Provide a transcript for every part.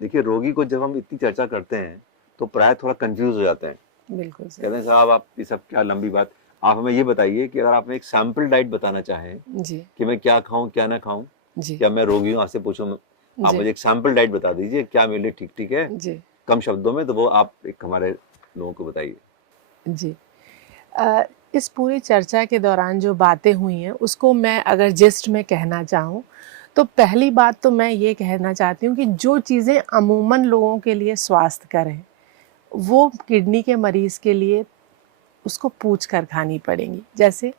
देखिए, रोगी को जब हम इतनी चर्चा करते हैं तो प्राय थोड़ा कंफ्यूज हो जाते हैं। बिल्कुल सही। कहते हैं साहब आप ये सब क्या लंबी बात। आप हमें ये बताइए कि अगर आप एक सैंपल डाइट बताना चाहें जी। कि मैं क्या खाऊं क्या ना खाऊं, जी। क्या मैं रोगी हूं आपसे पूछूं, आप जी। मुझे एक सैंपल डाइट बता दीजिए क्या मेरे लिए ठीक ठीक है, जी। कम शब्दों में, तो वो आप एक हमारे लोगों को बताइए। जी। अ, इस पूरी चर्चा के दौरान जो बातें हुई हैं उसको मैं अगर जिस्ट में कहना चाहूँ, तो पहली बात तो मैं ये कहना चाहती हूँ कि जो चीज़ें अमूमन लोगों के लिए स्वास्थ्यकर हैं, वो किडनी के मरीज़ के लिए उसको पूछ कर खानी पड़ेंगी। जैसे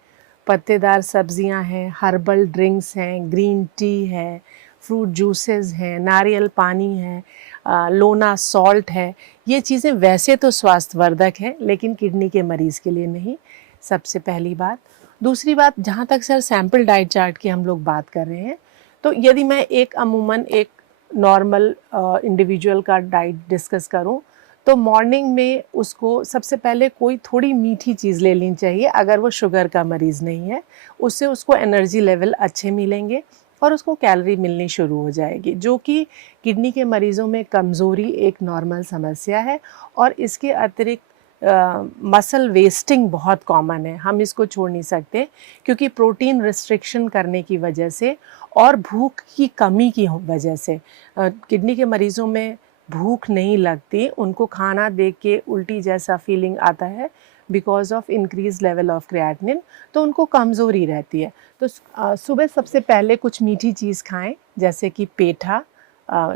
पत्तेदार सब्जियां हैं, हर्बल ड्रिंक्स हैं, ग्रीन टी है, फ्रूट जूसेस हैं, नारियल पानी है, लोना सॉल्ट है। ये चीज़ें वैसे तो स्वास्थ्यवर्धक हैं लेकिन किडनी के मरीज़ के लिए नहीं, सबसे पहली बात। दूसरी बात, जहाँ तक सर सैम्पल डाइट चार्ट की हम लोग बात कर रहे हैं, तो यदि मैं एक अमूमन एक नॉर्मल इंडिविजुअल का डाइट डिस्कस करूं, तो मॉर्निंग में उसको सबसे पहले कोई थोड़ी मीठी चीज़ ले लेनी चाहिए अगर वो शुगर का मरीज़ नहीं है। उससे उसको एनर्जी लेवल अच्छे मिलेंगे और उसको कैलोरी मिलनी शुरू हो जाएगी, जो कि किडनी के मरीज़ों में कमज़ोरी एक नॉर्मल समस्या है। और इसके अतिरिक्त मसल वेस्टिंग बहुत कॉमन है, हम इसको छोड़ नहीं सकते, क्योंकि प्रोटीन रिस्ट्रिक्शन करने की वजह से और भूख की कमी की वजह से किडनी के मरीज़ों में भूख नहीं लगती, उनको खाना देख के उल्टी जैसा फीलिंग आता है because of increase level of creatinine, तो उनको कमज़ोरी रहती है। तो सुबह सबसे पहले कुछ मीठी चीज़ खाएं, जैसे कि पेठा,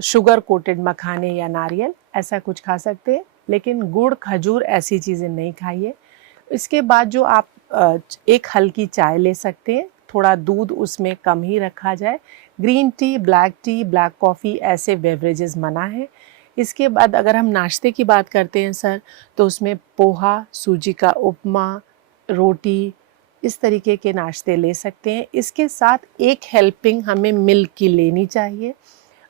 शुगर कोटेड मखाने या नारियल, ऐसा कुछ खा सकते हैं, लेकिन गुड़ खजूर ऐसी चीज़ें नहीं खाइए। इसके बाद जो आप एक हल्की चाय ले सकते हैं, थोड़ा दूध उसमें कम ही रखा जाए। ग्रीन टी, ब्लैक कॉफ़ी ऐसे बेवरेजेस मना है। इसके बाद अगर हम नाश्ते की बात करते हैं सर, तो उसमें पोहा, सूजी का उपमा, रोटी, इस तरीके के नाश्ते ले सकते हैं। इसके साथ एक हेल्पिंग हमें मिल्क की लेनी चाहिए।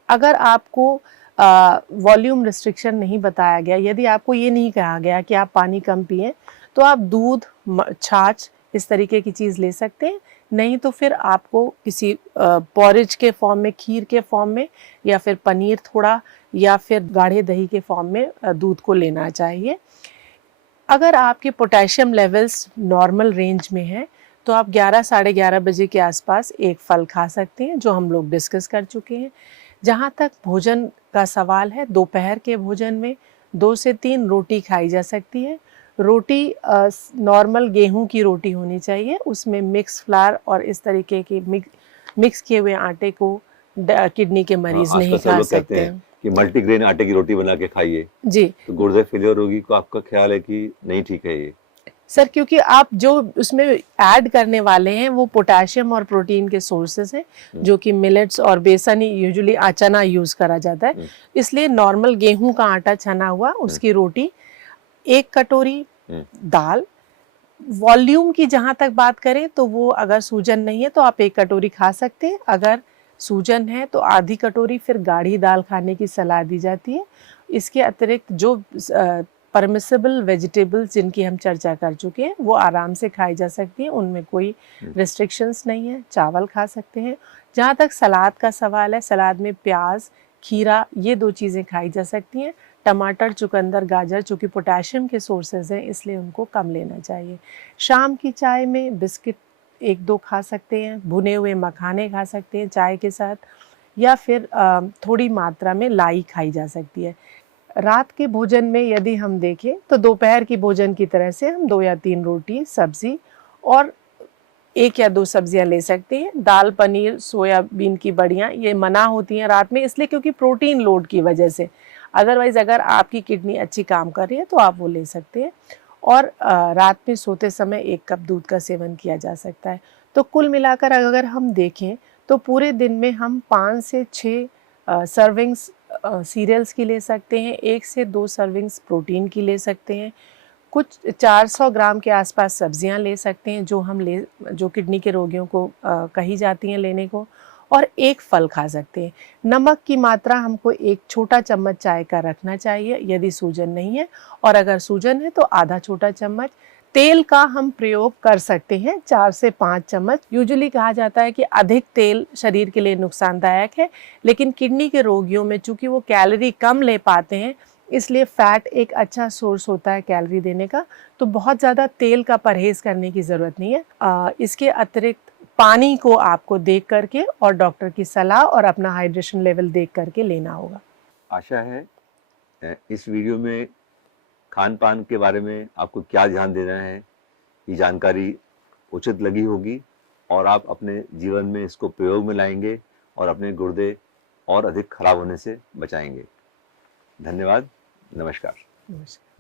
अगर आपको वॉल्यूम रिस्ट्रिक्शन नहीं बताया गया, यदि आपको ये नहीं कहा गया कि आप पानी कम पिएं, तो आप दूध, छाछ इस तरीके की चीज़ ले सकते हैं। नहीं तो फिर आपको किसी पॉरेज के फॉर्म में, खीर के फॉर्म में, या फिर पनीर थोड़ा, या फिर गाढ़े दही के फॉर्म में दूध को लेना चाहिए। अगर आपके पोटेशियम लेवल्स नॉर्मल रेंज में हैं, तो आप 11 साढ़े 11 बजे के आसपास एक फल खा सकते हैं, जो हम लोग डिस्कस कर चुके हैं। जहाँ तक भोजन का सवाल है, दोपहर के भोजन में 2 से 3 रोटी खाई जा सकती है। रोटी नॉर्मल गेहूं की रोटी होनी चाहिए, उसमें मिक्स फ्लावर और इस तरीके के मिक्स किए हुए आटे को किडनी के हाँ, मरीज़ नहीं आजकल सब खा लोग कहते सकते हैं हैं। कि मल्टीग्रेन आटे की रोटी बना के खाइए, जी। तो गुर्दे फेलियर रोगी को आपका ख्याल है कि नहीं ठीक है ये? सर, क्योंकि आप जो उसमें ऐड करने वाले हैं वो पोटेशियम और प्रोटीन के सोर्सेज हैं, जो कि मिलेट्स और बेसन ही यूजुअली चना यूज़ करा जाता है। इसलिए नॉर्मल गेहूं का आटा छना हुआ उसकी रोटी, 1 कटोरी दाल। वॉल्यूम की जहाँ तक बात करें तो वो अगर सूजन नहीं है तो आप 1 कटोरी खा सकते हैं, अगर सूजन है तो आधी कटोरी फिर गाढ़ी दाल खाने की सलाह दी जाती है। इसके अतिरिक्त जो परमिसेबल वेजिटेबल्स जिनकी हम चर्चा कर चुके हैं वो आराम से खाई जा सकती हैं, उनमें कोई रिस्ट्रिक्शंस नहीं है, चावल खा सकते हैं। जहाँ तक सलाद का सवाल है, सलाद में प्याज, खीरा, ये 2 चीज़ें खाई जा सकती हैं। टमाटर, चुकंदर, गाजर, चूँकि पोटेशियम के सोर्सेज हैं इसलिए उनको कम लेना चाहिए। शाम की चाय में बिस्किट 1-2 खा सकते हैं, भुने हुए मखाने खा सकते हैं चाय के साथ, या फिर थोड़ी मात्रा में लाई खाई जा सकती है। रात के भोजन में यदि हम देखें तो दोपहर की भोजन की तरह से हम 2 या 3 रोटी, सब्जी और 1 या 2 सब्जियां ले सकते हैं। दाल, पनीर, सोयाबीन की बड़ियाँ ये मना होती हैं रात में, इसलिए क्योंकि प्रोटीन लोड की वजह से। अदरवाइज़ अगर आपकी किडनी अच्छी काम कर रही है तो आप वो ले सकते हैं। और रात में सोते समय 1 कप दूध का सेवन किया जा सकता है। तो कुल मिलाकर अगर हम देखें तो पूरे दिन में हम 5 से 6 सर्विंग्स सीरियल्स की ले सकते हैं, 1 से 2 सर्विंग्स प्रोटीन की ले सकते हैं, कुछ 400 ग्राम के आसपास सब्जियां ले सकते हैं जो किडनी के रोगियों को कही जाती हैं लेने को, और 1 फल खा सकते हैं। नमक की मात्रा हमको 1 छोटा चम्मच चाय का रखना चाहिए यदि सूजन नहीं है, और अगर सूजन है तो आधा छोटा चम्मच। तेल का हम प्रयोग कर सकते हैं 4 से 5 चम्मच। यूजुअली कहा जाता है कि अधिक तेल शरीर के लिए नुकसानदायक है, लेकिन किडनी के रोगियों में चूंकि वो कैलोरी कम ले पाते हैं, इसलिए फैट एक अच्छा सोर्स होता है कैलोरी देने का। तो बहुत ज़्यादा तेल का परहेज करने की ज़रूरत नहीं है। इसके अतिरिक्त पानी को आपको देख करके और डॉक्टर की सलाह और अपना हाइड्रेशन लेवल देख करके लेना होगा। आशा है इस वीडियो में खान पान के बारे में आपको क्या ध्यान देना है, ये जानकारी उचित लगी होगी और आप अपने जीवन में इसको प्रयोग में लाएंगे और अपने गुर्दे और अधिक खराब होने से बचाएंगे। धन्यवाद। नमस्कार। नमस्कार।